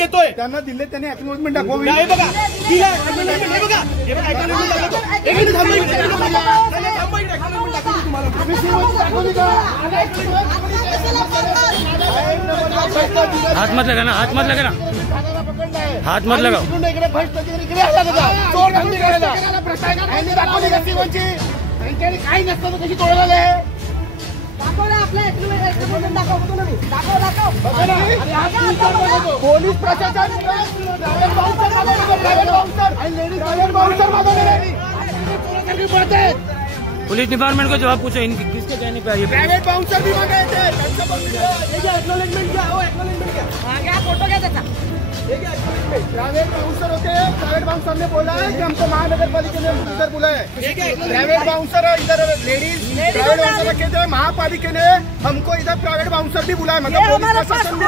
देतोय त्यांना दिले, त्यांनी अॅक्नॉलेजमेंट दाखवावी. हे बघा, दिला अॅक्नॉलेजमेंट. हे बघा, हे बघा अॅक्नॉलेजमेंट दाखवतो. एक मिनिट थांबा, एक मिनिट थांबा. थांबा, इकडे अॅक्नॉलेजमेंट दाखवतो तुम्हाला. हाथ मत लगाना, हाथ मत लगाना, हाथ मत लगाओ. इकडे फर्स्ट इकडे आला होता चोर धंदे करायला. यांनी दाखवली का सीओची? त्यांच्याकडे काही नसतं तर कशी तोडायला आले? पोलीस प्रशासन पुलिस डिपार्टमेंट को जवाब पूछो, इनकी किसके कहने पे आई है? प्राइवेट बाउंसर भी मांगे थे. एक्नॉलेजमेंट क्या हो, एक्नॉलेजमेंट क्या फोटो क्या देता. प्राइवेट बाउंसर होते हैं. प्राइवेट बाउंसर ने बोला है कि हमको महानगर पालिका ने इधर बुलाया है. प्राइवेट बाउंसर है इधर, लेडीज प्राइवेट बाउंसर रखे थे. महापालिका ने हमको इधर प्राइवेट बाउंसर भी बुलाया. मतलब पुलिस प्रशासन ने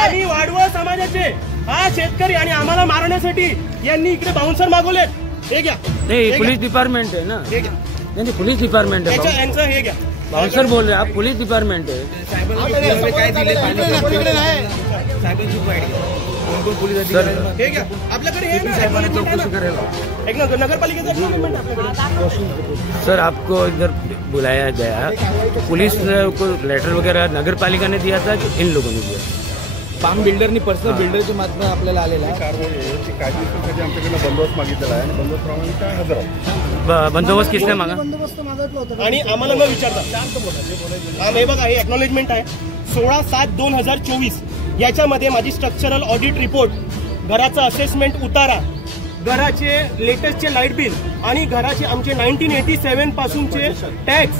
आम्ही वाडवळ समाजाचे हा शेतकरी आणि आम्हाला मारण्यासाठी यांनी इकडे बाउन्सर मागवले. हे घ्या. नहीं, पुलिस डिपार्टमेंट है ना. हे घ्या. नहीं, पुलिस डिपार्टमेंट है. यांचं हे घ्या. बाउंसर बोल रहे हैं आप, पुलिस डिपार्टमेंट है. हे घ्या. आपल्याकडे हे ना नगरपालिकेचं एक्नॉलेजमेंट आपल्याकडे. सर, आपको इधर बुलाया गया, पुलिस को लेटर वगैरह नगर पालिका ने दिया था कि इन लोगों ने दिया? फार्म बिल्डरनी पर्सनल बिल्डरच्या माध्यमातून आपल्याला आलेला आहे. कारवाईची कायदेशीरसाठी आमच्याकडे बंदोबस्त मागितलेला आहे आणि बंदोबस्तप्रमाणे काय हजर आहोत. बंदोबस्त किसने मागा? आणि आम्हाला न विचारता शांत बोला. हे बघा, हे एक्नॉलेजमेंट आहे 16/7/2024. याच्यामध्ये माझी स्ट्रक्चरल ऑडिट रिपोर्ट, घराचा असेसमेंट उतारा, घराचे लेटेस्टचे लाईट बिल आणि घराचे आमचे 1987 पासूनचे टॅक्स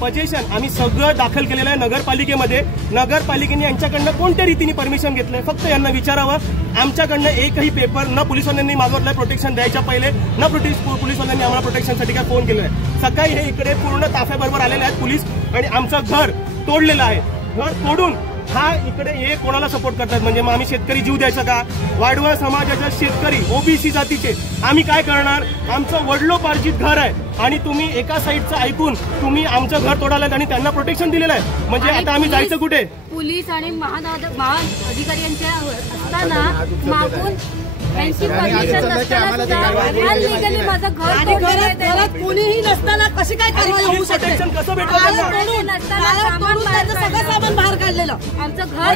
पजेशन आम्ही सगळं दाखल केलेलं आहे नगरपालिकेमध्ये. नगरपालिकेने यांच्याकडनं कोणत्या रीतीने परमिशन घेतलंय फक्त यांना विचारावं. आमच्याकडनं एकही पेपर न पोलिसवाल्यांनी मागवलाय प्रोटेक्शन द्यायच्या पहिले, न पोलिसवाल्यांनी आम्हाला प्रोटेक्शनसाठी काय फोन केलाय. सकाळी हे इकडे पूर्ण ताफ्याबरोबर आलेले आहेत पोलीस आणि आमचं घर तोडलेलं आहे. घर तोडून हा इकडे हे कोणाला सपोर्ट करतात? म्हणजे मग आम्ही शेतकरी जीव द्यायचा का? वाडवळ समाजाच्या शेतकरी ओबीसी जातीचे आम्ही काय करणार? आमचं वडिलोपार्जित घर आहे आणि तुम्ही एका साईडचं ऐकून तुम्ही आमचं घर तोडायला आणि त्यांना प्रोटेक्शन दिलेलं आहे. म्हणजे आता आम्ही जायचं कुठे? पोलीस आणि महान अधिकारी यांच्या असताना मागून त्यांची परमिशन नसताना अनलिगली माझं घर घरात कोणीही नसताना कशी काय कारवाई होऊ शकते? कसं भेटलं? सगळं सामान बाहेर काढलेलं आमचं घर.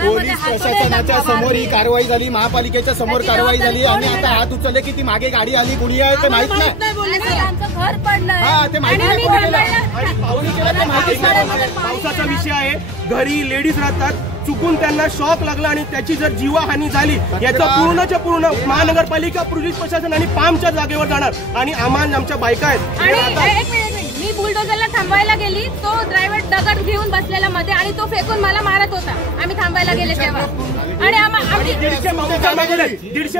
पोलीस प्रशासनाच्या समोर ही कारवाई झाली, महापालिकेच्या समोर कारवाई झाली आणि आता हात उचलले की ती मागे गाडी आली, कुणी आहे ते माहित नाही. आमचं घर पडलंय. हा, ते माहिती नाही. पावसाचा विषय आहे, घरी लेडीज राहतात, चुकून त्यांना शॉक लागला आणि त्याची जर जीवहानी झाली याचा पूर्णच्या पूर्ण महानगरपालिका, पोलीस प्रशासन आणि पामच्या जागेवर जाणार. आणि आमच्या बायका आहेत. मी बुलडोझरला थांबवायला गेली, तो ड्रायव्हर दगड घेऊन बसलेला मध्ये आणि तो फेकून मला मारत होता. आम्ही थांबायला गेले तेव्हा आणि 150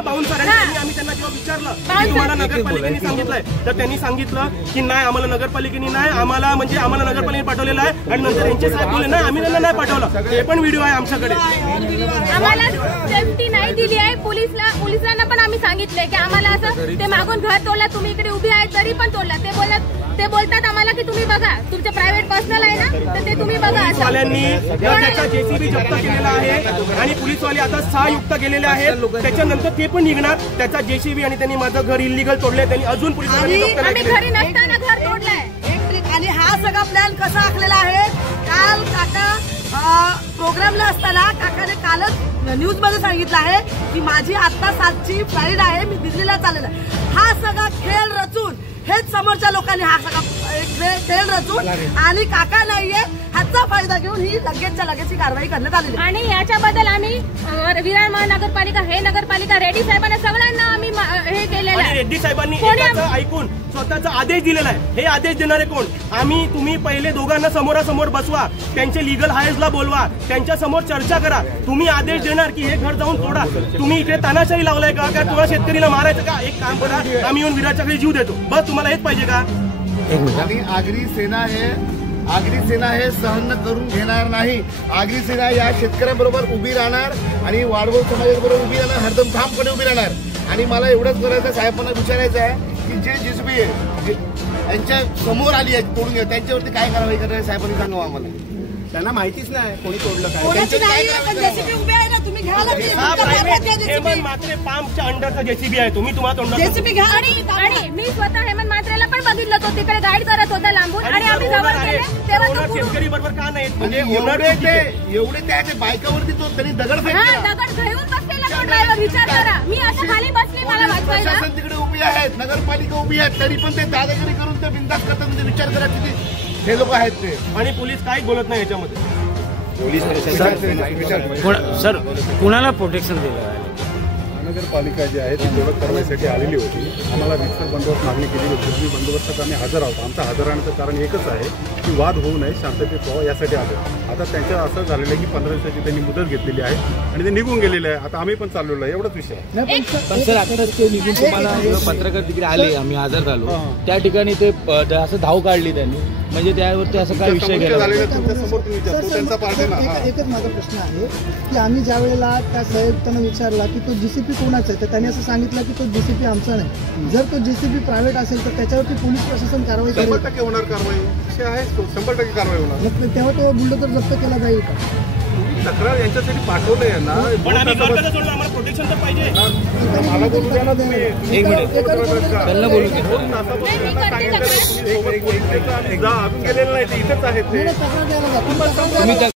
बाउन्सर आम्ही त्यांना जेव्हा विचारलं तुम्हाला नगरपालिकेने सांगितलंय तर त्यांनी सांगितलं की नाही, आम्हाला नगरपालिकेने नाही, आम्हाला नगरपालिकेने पाठवलेलं आहे. आणि नंतर यांचे साहेब बोलले नाही, आम्ही त्यांना नाही पाठवलं. हे पण व्हिडिओ आहे आमच्याकडे. आम्हाला सेफ्टी नाही दिली आहे. पोलिसांना पण आम्ही सांगितलंय की आम्हाला असं ते मागून घर तोडला, तुम्ही इकडे उभी आहे तरी पण तोडला. ते बोलतात आम्हाला की तुम्ही बघा, तुमचं प्रायव्हेट पर्सनल आहे ना तर ते तुम्ही बघा. पोलिसवाल्यांनी त्याचा जेसीबी जप्त केलेला आहे आणि पोलिसवाले आता 6 युक्त केलेले आहेत. त्याच्यानंतर ते पण निघणार. त्याचा जेसीबी आणि त्यांनी माझं घर इलिगल तोडले. त्यांनी अजून पोलिसांनी घरी नसताना घर तोडलंय. आणि हा सगळा प्लॅन कसा आखलेला आहे? काल काका प्रोग्रामला असताना काकाने कालच न्यूज मध्ये सांगितलं आहे की माझी आता 7ची फ्लाईट आहे, मी दिल्लीला चाललेला. हा सगळा खेळ रचून हेच समोरच्या लोकांनी हा सगळा खेळ रचून आणि काका नाहीये ह्याचा फायदा घेऊन ही लगेचच्या लगेच कारवाई करण्यात आलेली. आणि याच्याबद्दल आम्ही विरार महानगरपालिका, हे नगरपालिका, रेड्डी साहेबांना सगळ्यांना आम्ही हे केलेलं आहे. रेड्डी साहेबांनी ऐकून स्वतःचा आदेश दिलेला आहे. हे आदेश देणारे कोण? आम्ही. तुम्ही पहिले दोघांना समोरासमोर बसवा, त्यांचे लिगल हायर्सला बोलवा, त्यांच्या समोर चर्चा करा. तुम्ही आदेश देणार की हे घर जाऊन तोडा. तुम्ही इकडे तानाशाही लावलाय का? काय तुला शेतकरीला मारायचं का? एक काम करा, आम्ही येऊन विरारच्या घरी जीव देतो. बस तुम्हाला हेच पाहिजे का? आणि आगरी सेना हे सहन करून घेणार नाही. आगरी सेना या शेतकऱ्यांबरोबर उभी राहणार आणि वाडवळ समाजाबरोबर उभी राहणार, हरदम ठामपणे उभी राहणार. आणि मला एवढंच करायचं, साहेबांना विचारायचं आहे की जे जिसबी आहे यांच्या समोर आली आहे तोडून घ्या, त्यांच्यावरती काय कारवाई करणार साहेबांनी सांगावं आम्हाला. त्यांना माहितीच नाही कोणी तोडलं काय. कोणाची नाही पण जेसीबी उभे आहे ना, तुम्ही घ्या ना. हा प्रायव्हेट हेमंत म्हात्रे पामच्या अंडरचा जेसीबी आहे, तुम्ही तोंडात जेसीबी घ्या. आणि मी स्वतः हेमंत म्हात्रेला पण बघितलं, तो तिकडे गाईड करत होता लांबून आणि आम्ही जवळ गेले तेव्हा तो पुढे- शेतकरी बरोबर का नाही म्हणजे एवढे त्या बायकावरती तो त्यांनी दगड हा फेकला. दगड घेऊन बसलेला तो ड्रायव्हर, विचार करा. मी असं खाली बसली, मला वाचवायला. प्रशासन तिकडे उभी आहेत, नगरपालिका उभी आहे, तरी पण ते दादागिरी करून ते बिनधास्त करतात. म्हणजे विचार करा किती हे लोक आहेत ते. आणि पोलीस काहीच बोलत नाही याच्यामध्ये. सर कुणाला प्रोटेक्शन दिलं आहे? महानगरपालिका जी आहे ती तेवढं करण्यासाठी आलेली होती. आम्हाला रितसर बंदोबस्त मागणी केली होती. तुम्ही बंदोबस्तात आम्ही हजर आहोत. आमचा हजर राहण्याचं कारण एकच आहे की वाद होऊ नये, शांततेत व्हावं यासाठी आलो. आता त्यांचं असं झालेलं आहे की 15 दिवसाची त्यांनी मुदत घेतली आहे आणि ते निघून गेलेले आहे. आता आम्ही पण चाललेलो आहे, एवढाच विषय आहे. पण सर आताच ते निघून तुम्हाला पत्रकार तिकडे आले, आम्ही हजर झालो त्या ठिकाणी ते असं धाव काढली त्यांनी, म्हणजे त्यावरती असं काय विषय समोरच्या गेला? झालेल्या तुमच्या समोर तुम्ही विचार, तो त्यांचा पार्ट आहे ना. हा. एकच माझा प्रश्न आहे की आम्ही ज्या वेळेला त्या संयुक्तांना विचारला की तो जीसीपी कोणाचा आहे, तर त्यांनी असं सांगितलं की तो जीसीपी आमचा नाही. जर तो जीसीपी प्रायव्हेट असेल तर त्याच्यावरती पोलीस प्रशासन कारवाई करेल. 100% होणार कारवाई, विषय आहे तो. 100% कारवाई होणार. मग तेव्हा तो बुलडोझर जप्त केला जाईल का? तक्रार यांच्यासाठी पाठवलंय यांना. पण आम्ही घरचं सोडलं, आम्हाला प्रोटेक्शन तर पाहिजे. मला बोलू द्या ना तुम्ही. एक मिनिट त्यांना बोलू दे. एकदा अजून गेलेलं नाही, ते इथेच आहेत ते. तक्रार द्यायला जा. तुम्ही